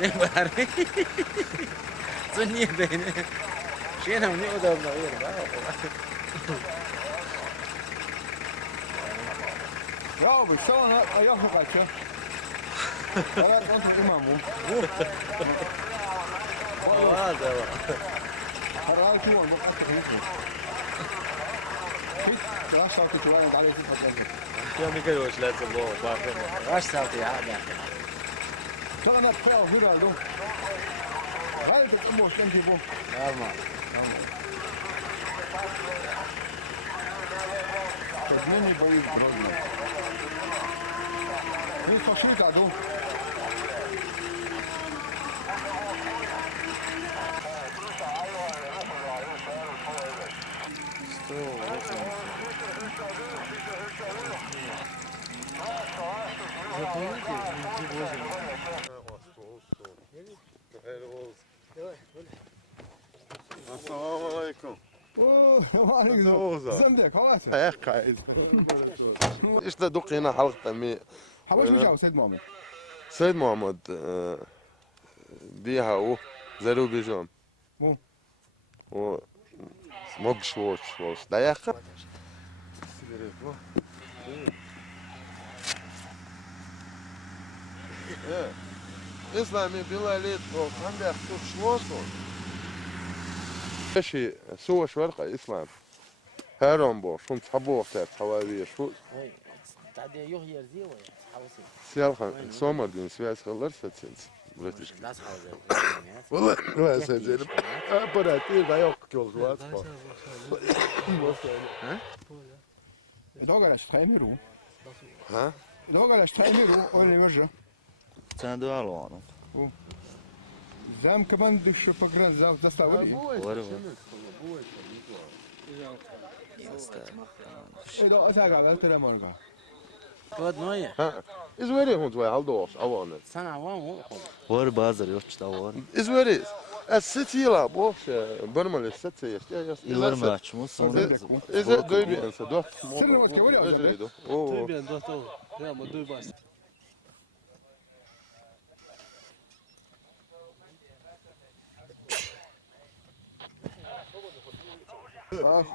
Ne var? Sen niye beni? Şey ne odamda yerim ha. Ja, we staan aan jachtgatje. Ja, dat is imam bu. Var da var. Herhalde şu an bu kaç kişi? Hiç daha saati şu an davet etmedi. Ya mi kadar hoşlar bu bakın. Kaç saat ya abi? Sana da kral bir aldım. Gayet de bu sen ki bu. Normal. Подмени бои броди. Вы пошли году. Assalamu alaikum. زندك خلاص. ايه قاعد. ايش تدق هنا حلقة مي حباش نجاو سيد محمد. سيد محمد ديها او زرو بيجون. مو. و مو بشوش دايخ. إسلامي بالله ليت عندك شوصون. شيء سوى شوارق إسلام هارون بور شو تحبوا وقتها حوالي شو تعدي يغير زي وين حوسي سيالخان سومر دين سويس خلر ستسنس بريتش لا حوزه والله ما سجل براتي ما يوكل جواز ها Idag är det strängero. ها Idag är det strängero och det värre. Sen du allvarligt. Зам команды еще по гран заставили. Idag så här väl till det morgon. Vad nöje? ها إزوري هون توي هالدوش أوانا Sana var mı? Var bazar yok da var. إزوري الستي لا بوش برمل الستي Yıllar mı açmış sonra إذا دويبي أنسى دوت Sirri vad ska vi göra? أجريدو أوه Tybien dött av. Ja, men du bara...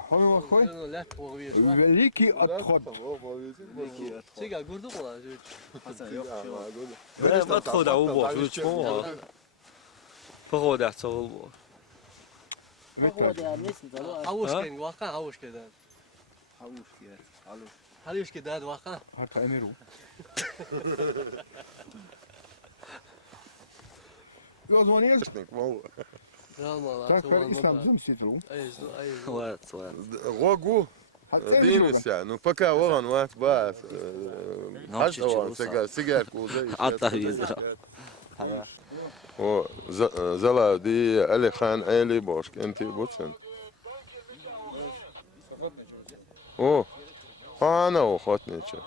Har vi varit Det skoj? är nog lätt på vi är. Великий отход. Sigga, går du på det? ما تخود او باش شو فقود احتول باش Vad det är nästan så. Havushken, vakan havushken där. Havushken där, vakan. Har tagit mig ro. Jag var ner. Tack för islam som sitter ro. var var. غوغو دينس يعني فكا ورن وات باس حتى ورن سيجار كوزي Hatta yüzü. و زلا دي علي خان علي بوش انتي بوتسن اوه انا وخوتني شو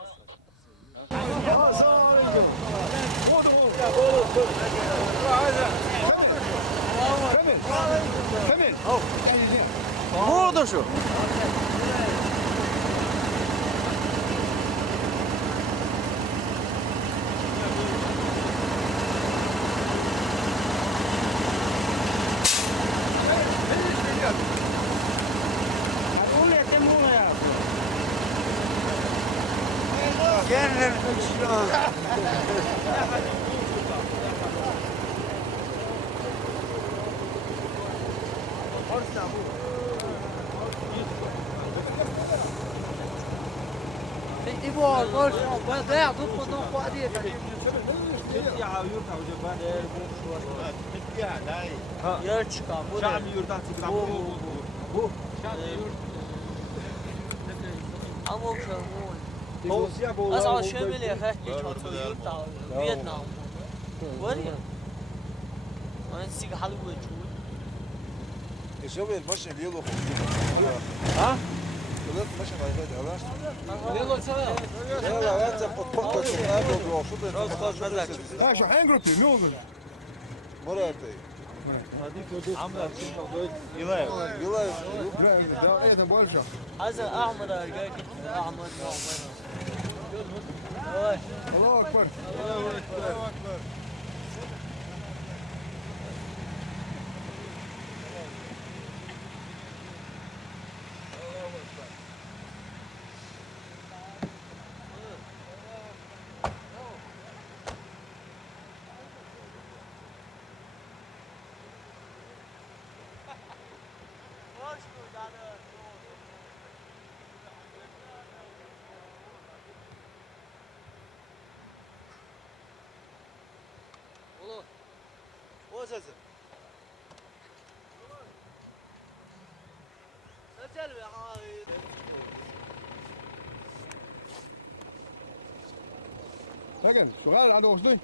Ne oldu şu? Ibo, koş. Ben de yaptım bunu kuadiye. Yer çıkan bu. Şam yurda çıkan bu. Ama şu Asal şöyle hak geçiyor yurtta Vietnam. Var ya. Ben sig Hollywood çuğu. شوف المشي اللي يلو. ها؟ قلت مشي ما يفيد علاش. يلا سلام. يلا انت بتفكر في هذا وشو ده. شو حينقرب يموت. مراتي. يلا. يلا. ده ايه بولشة. هذا احمر رجاك احمر الله اكبر. الله اكبر. أساسا لكن شغال على وصلين